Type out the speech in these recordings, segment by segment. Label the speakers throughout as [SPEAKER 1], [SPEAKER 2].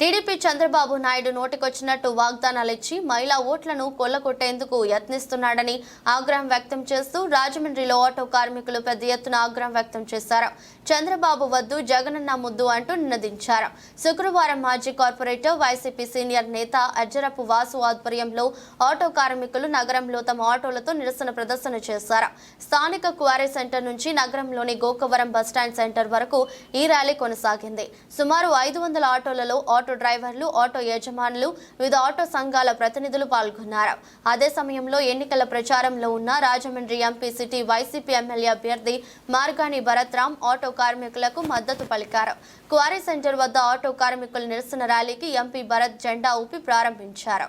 [SPEAKER 1] TDP Chandrababu Naidu నోటికొచ్చినట్టు వాగ్దానాలు ఇచ్చి మహిళా ఓట్లను కొల్లగొట్టేందుకు యత్నిస్తున్నాడని ఆగ్రహం వ్యక్తం చేస్తూ రాజమండ్రిలో ఆటో కార్మికులు పెద్ద ఎత్తున ఆగ్రహం వ్యక్తం చేశారు. చంద్రబాబు వద్దు జగనన్న ముద్దు అంటూ నినదించారు. శుక్రవారం మాజీ కార్పొరేటర్ వైసీపీ సీనియర్ నేత అజ్జరపు వాసు ఆధ్వర్యంలో ఆటో కార్మికులు నగరంలో తమ ఆటోలతో నిరసన ప్రదర్శన చేశారు. స్థానిక క్వారీ సెంటర్ నుంచి నగరంలోని గోకవరం బస్టాండ్ సెంటర్ వరకు ఈ ర్యాలీ కొనసాగింది. సుమారు ఐదు వందల ఆటోలలో ఆటో డ్రైవర్లు ఆటో యజమానులు వివిధ ఆటో సంఘాల ప్రతినిధులు పాల్గొన్నారు. అదే సమయంలో ఎన్నికల ప్రచారంలో ఉన్న Rajahmundry MP city YCP MLA అభ్యర్థి మార్గాని భరత్రామ్ ఆటో కార్మికులకు మద్దతు పలికారు. క్వారీ సెంటర్ వద్ద ఆటో కార్మికుల నిరసన ర్యాలీకి ఎంపీ భరత్ జెండా ఊపి ప్రారంభించారు.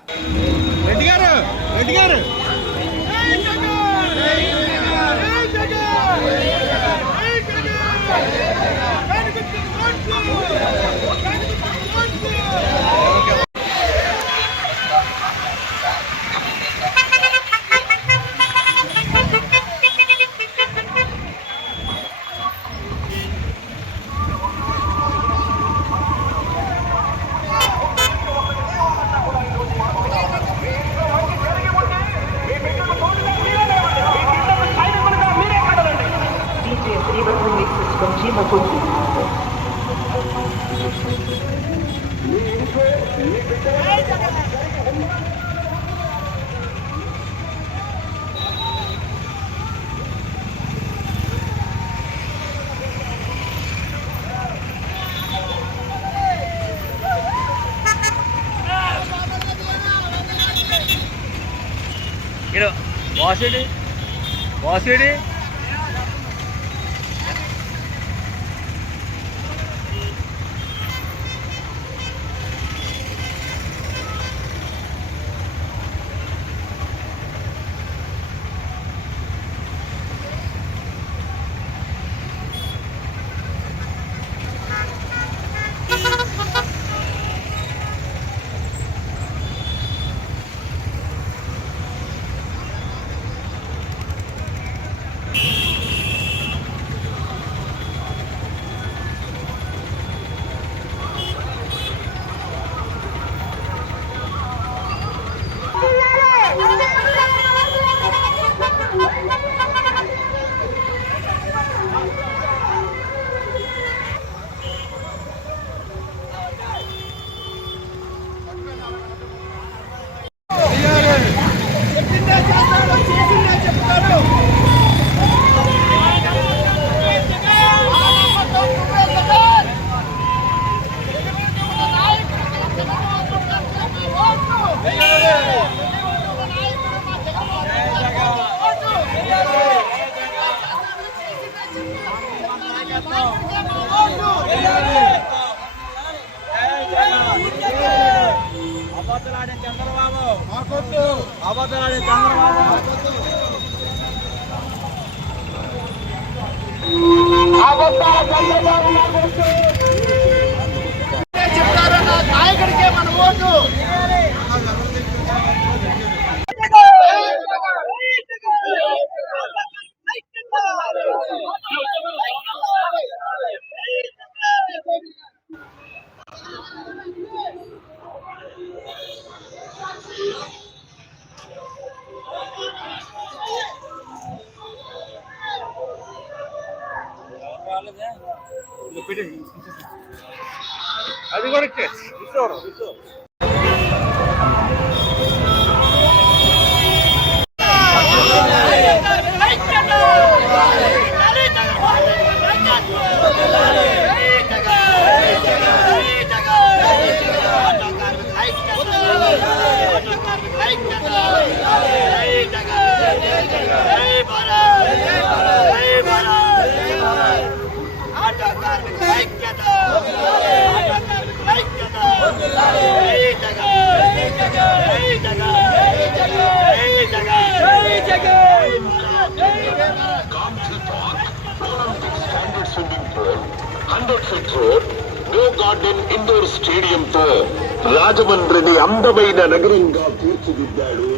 [SPEAKER 2] Mixes from Jima Kuti.
[SPEAKER 3] ఇక్కడ వాసిడి వాసిడి అబద్ధలాడే చంద్రబాబు. అబద్ధలాడే చంద్రబాబు. చెప్తారన్న అది కూడా
[SPEAKER 4] temple hundred feet road new garden indoor stadium తో రాజమండ్రిని అందమైన నగరంగా తీర్చిదిద్దాడు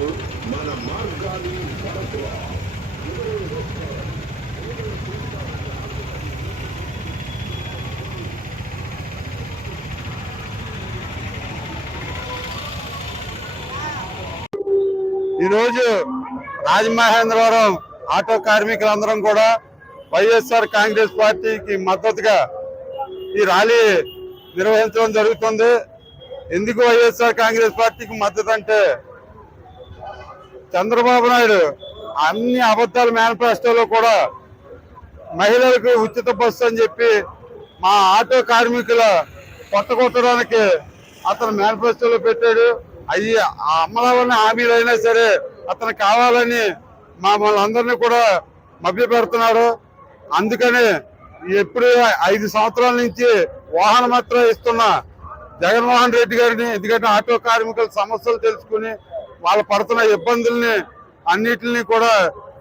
[SPEAKER 4] మన మార్గాన్ని
[SPEAKER 5] ఈరోజు రాజమహేంద్రవరం ఆటో కార్మికులందరం కూడా వైఎస్ఆర్ కాంగ్రెస్ పార్టీకి మద్దతుగా ఈ ర్యాలీ నిర్వహించడం జరుగుతుంది. ఎందుకు వైఎస్ఆర్ కాంగ్రెస్ పార్టీకి మద్దతు అంటే చంద్రబాబు నాయుడు అన్ని అబద్ధాల మేనిఫెస్టోలో కూడా మహిళలకు ఉచిత బస్సు అని చెప్పి మా ఆటో కార్మికుల కొత్త కొట్టడానికి అతను మేనిఫెస్టోలో పెట్టాడు. అయ్యి ఆ అమలవని హామీలు అయినా సరే అతను కావాలని మమ్మల్ని అందరినీ కూడా మభ్యపెడుతున్నాడు. అందుకని ఎప్పుడు ఐదు సంవత్సరాల నుంచి వాహన మాత్రం ఇస్తున్న జగన్మోహన్ రెడ్డి గారిని ఎందుకంటే ఆటో కార్మికుల సమస్యలు తెలుసుకుని వాళ్ళు పడుతున్న ఇబ్బందుల్ని అన్నిటిని కూడా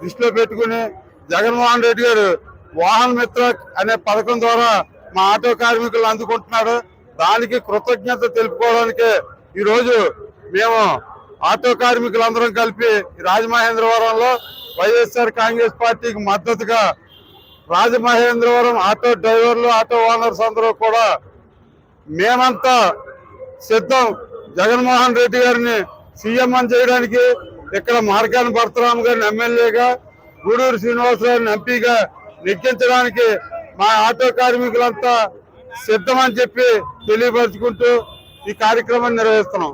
[SPEAKER 5] దృష్టిలో పెట్టుకుని జగన్మోహన్ రెడ్డి గారు వాహన మిత్ర అనే పథకం ద్వారా మా ఆటో కార్మికులు అందుకుంటున్నారు. దానికి కృతజ్ఞత తెలుపుకోవడానికి ఈరోజు మేము ఆటో కార్మికులందరం కలిపి రాజమహేంద్రవరంలో వైఎస్ఆర్ కాంగ్రెస్ పార్టీకి మద్దతుగా రాజమహేంద్రవరం ఆటో డ్రైవర్లు ఆటో ఓనర్స్ అందరూ కూడా మేమంతా సిద్ధం. జగన్మోహన్ రెడ్డి గారిని సీఎం అని చేయడానికి ఇక్కడ మార్గాన్ని భరతరామ్ గారిని ఎమ్మెల్యేగా గూడూరు శ్రీనివాసరావుని ఎంపీగా నెగ్గించడానికి మా ఆటో కార్మికులంతా సిద్ధం అని చెప్పి తెలియపరుచుకుంటూ ఈ కార్యక్రమాన్ని నిర్వహిస్తున్నాం.